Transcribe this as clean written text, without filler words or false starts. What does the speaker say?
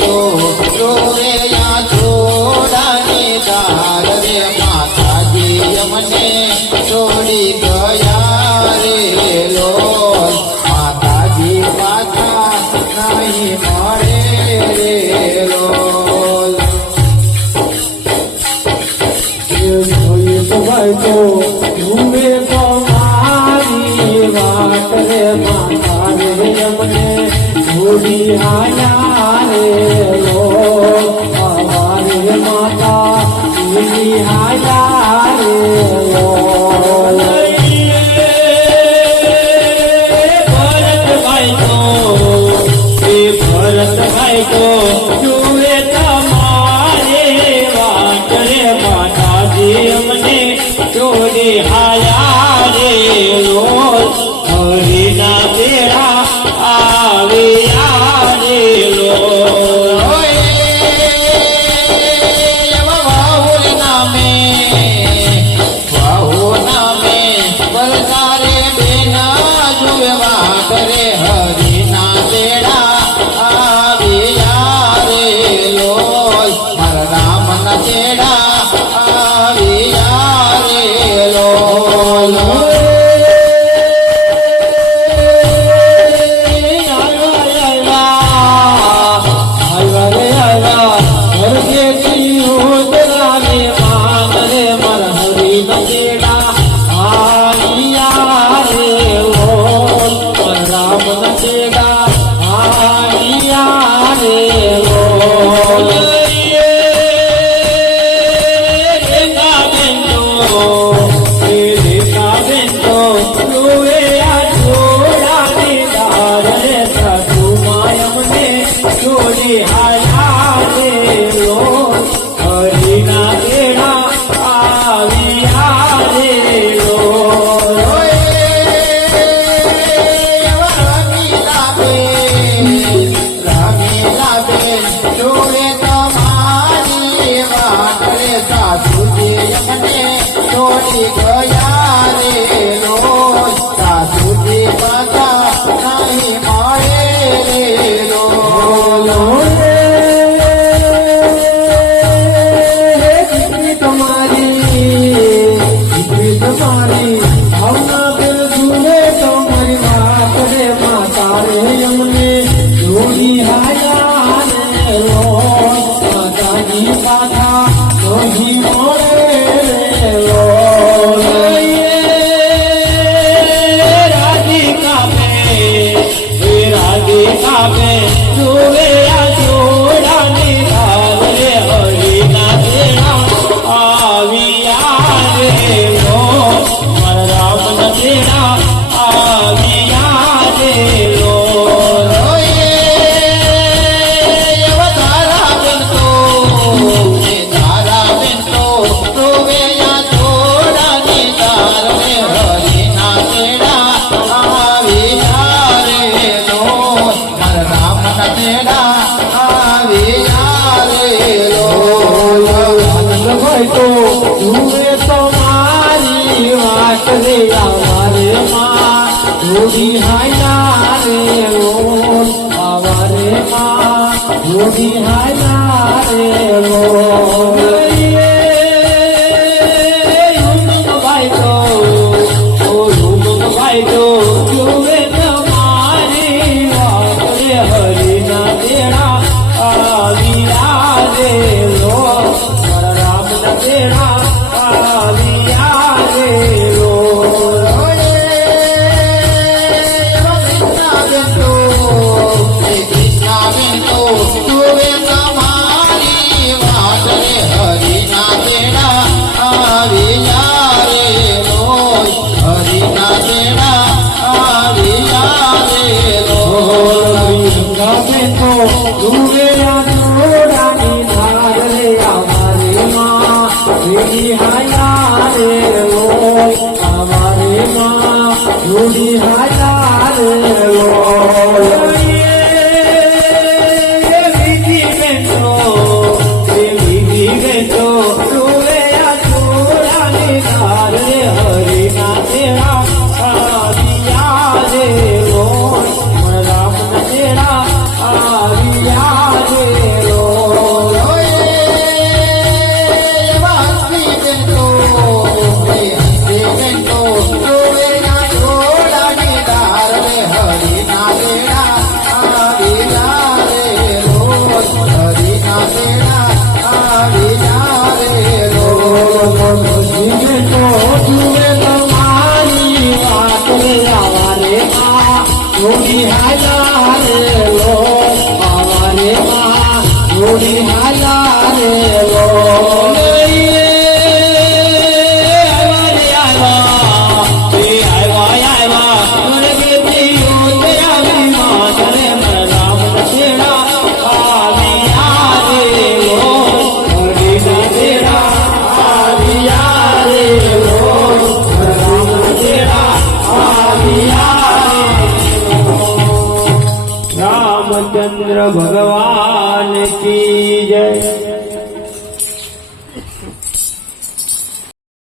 तो रोवे या छोड़ाने दार रे माता जी यमने छोड़ी गया रे लोल माता जी पाता नहीं मरे रे लोल तो डूबे तो मारी बात रे माता रे यमने छोड़ी आया रे लोल हमारे माता छोड़ी आया रे लोल भरत भाई को डूबे तुम्हारे बात रे माता जी हमने छोड़ी आया रे लोल हरिना तेरा आवे रे लोल बलसारे बिना जुए बात रे हरिना तेरा आविया रे लोल मर राम न तेरा आविया रे लोल छोड़ी गया रे लोल सासू जी माता नहीं मारे रे लोल तुम्हारी भावना दिल झूले तुम्हारी बात रे माता रे यमुने छोड़ी आया रे लोल माता जी माता नहीं मोरे छोड़ी आया रे लोल हमारे माँ छोड़ी आया रे लोल भाई तो डूबे तुम्हारी बात रे हरिना तेरा आविया रे लोल राम न तेरा आविया रे लोल हमारे माँ छोड़ी हजार हरिना तेरा आविया रे लोल राम तेरा आविया હાલા રે લો અમારે માં જોડી હાલા રે લો રામચંદ્ર ભગવાન કી જય।